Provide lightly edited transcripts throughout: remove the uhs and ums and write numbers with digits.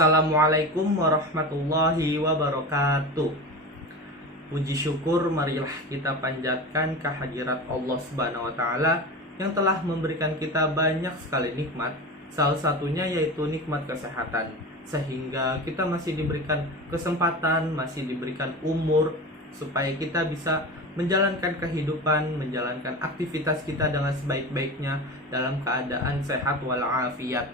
Assalamualaikum warahmatullahi wabarakatuh. Puji syukur marilah kita panjatkan kehadirat Allah Subhanahu wa taala yang telah memberikan kita banyak sekali nikmat. Salah satunya yaitu nikmat kesehatan, sehingga kita masih diberikan kesempatan, masih diberikan umur supaya kita bisa menjalankan kehidupan, menjalankan aktivitas kita dengan sebaik-baiknya dalam keadaan sehat walafiat.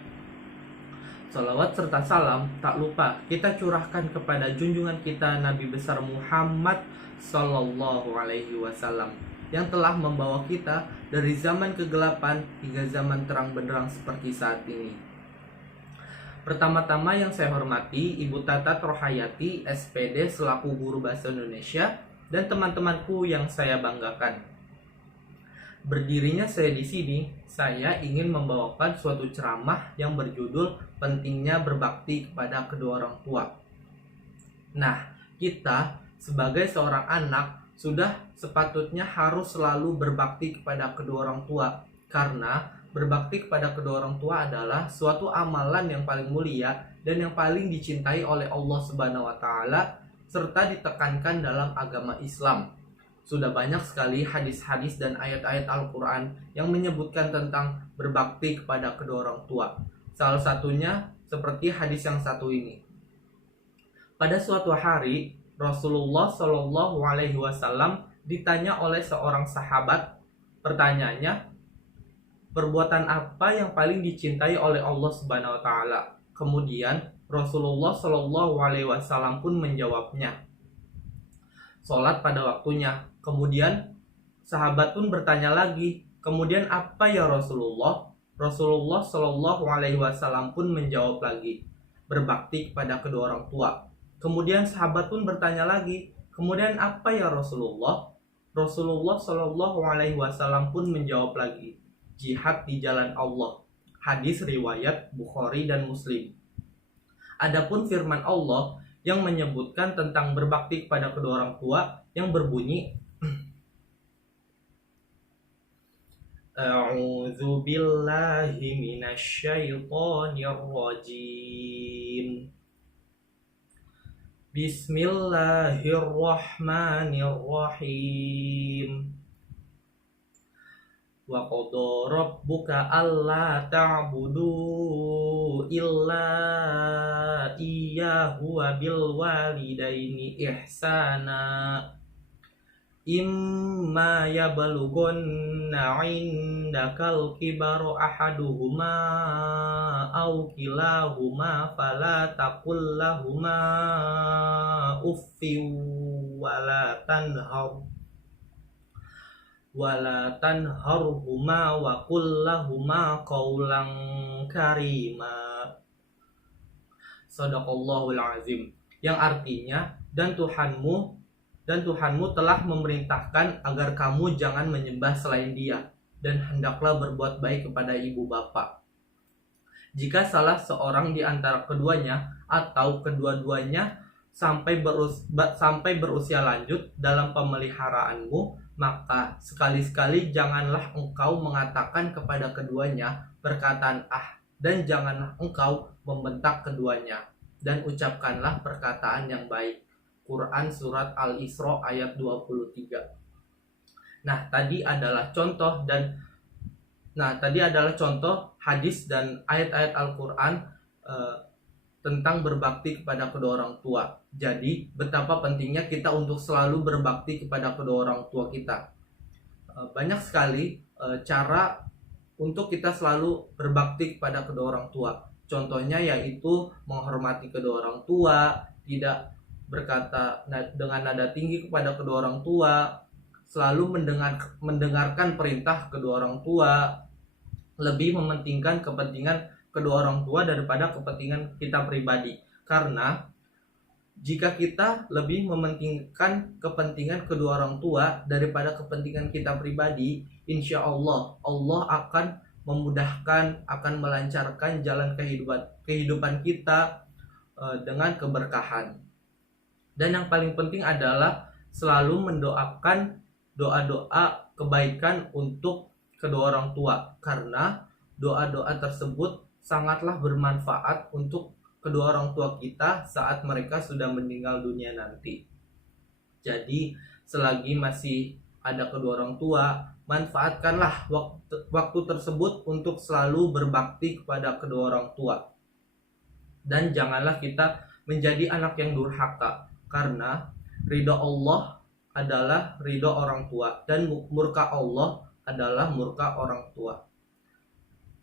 Salawat serta salam tak lupa kita curahkan kepada junjungan kita Nabi besar Muhammad Sallallahu Alaihi Wasallam yang telah membawa kita dari zaman kegelapan hingga zaman terang benderang seperti saat ini. Pertama-tama yang saya hormati Ibu Tata Rohayati SPD selaku guru bahasa Indonesia dan teman-temanku yang saya banggakan. Berdirinya saya di sini, saya ingin membawakan suatu ceramah yang berjudul pentingnya berbakti kepada kedua orang tua. Nah, kita sebagai seorang anak sudah sepatutnya harus selalu berbakti kepada kedua orang tua, karena berbakti kepada kedua orang tua adalah suatu amalan yang paling mulia dan yang paling dicintai oleh Allah Subhanahu wa taala serta ditekankan dalam agama Islam. Sudah banyak sekali hadis-hadis dan ayat-ayat Al-Quran yang menyebutkan tentang berbakti kepada kedua orang tua. Salah satunya seperti hadis yang satu ini. Pada suatu hari, Rasulullah Shallallahu Alaihi Wasallam ditanya oleh seorang sahabat. Pertanyaannya, perbuatan apa yang paling dicintai oleh Allah Subhanahu Wa Taala? Kemudian Rasulullah Shallallahu Alaihi Wasallam pun menjawabnya, sholat pada waktunya. Kemudian sahabat pun bertanya lagi, kemudian apa ya Rasulullah? Rasulullah Shallallahu Alaihi Wasallam pun menjawab lagi, berbakti kepada kedua orang tua. Kemudian sahabat pun bertanya lagi, kemudian apa ya Rasulullah? Rasulullah Shallallahu Alaihi Wasallam pun menjawab lagi, jihad di jalan Allah. Hadis riwayat Bukhari dan Muslim. Adapun firman Allah yang menyebutkan tentang berbakti kepada kedua orang tua yang berbunyi, A'udzu billahi minasyaitonir rajim. Bismillahirrahmanirrahim. Wa qada rabbuka alla ta'budu illa iyyahu wa bil walidaini ihsana. Imma yablughanna 'indakal kibaru ahaduhuma aw kilahuma fala taqul lahumā uffin wala tanharhuma wa qul lahumā qawlan karīmā. Shadaqallahul azim. Yang artinya, dan Tuhanmu telah memerintahkan agar kamu jangan menyembah selain Dia, dan hendaklah berbuat baik kepada ibu bapa. Jika salah seorang di antara keduanya atau kedua-duanya sampai berusia lanjut dalam pemeliharaanmu, maka sekali-sekali janganlah engkau mengatakan kepada keduanya perkataan dan janganlah engkau membentak keduanya, dan ucapkanlah perkataan yang baik. Quran Surat Al-Isra ayat 23. Tadi adalah contoh hadis dan ayat-ayat Al-Quran tentang berbakti kepada kedua orang tua. Jadi betapa pentingnya kita untuk selalu berbakti kepada kedua orang tua kita. Banyak sekali cara untuk kita selalu berbakti kepada kedua orang tua. Contohnya yaitu menghormati kedua orang tua, tidak berkata dengan nada tinggi kepada kedua orang tua, selalu mendengarkan perintah kedua orang tua, lebih mementingkan kepentingan kedua orang tua daripada kepentingan kita pribadi. Karena jika kita lebih mementingkan kepentingan kedua orang tua daripada kepentingan kita pribadi, insya Allah akan memudahkan, akan melancarkan jalan kehidupan kita dengan keberkahan. Dan yang paling penting adalah selalu mendoakan doa-doa kebaikan untuk kedua orang tua, karena doa-doa tersebut sangatlah bermanfaat untuk kedua orang tua kita saat mereka sudah meninggal dunia nanti. Jadi selagi masih ada kedua orang tua, manfaatkanlah waktu tersebut untuk selalu berbakti kepada kedua orang tua. Dan janganlah kita menjadi anak yang durhaka, karena ridho Allah adalah ridho orang tua dan murka Allah adalah murka orang tua.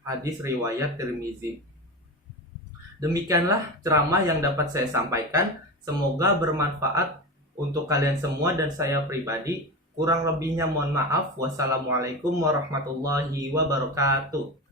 Hadis riwayat Tirmizi. Demikianlah ceramah yang dapat saya sampaikan. Semoga bermanfaat untuk kalian semua dan saya pribadi. Kurang lebihnya mohon maaf. Wassalamualaikum warahmatullahi wabarakatuh.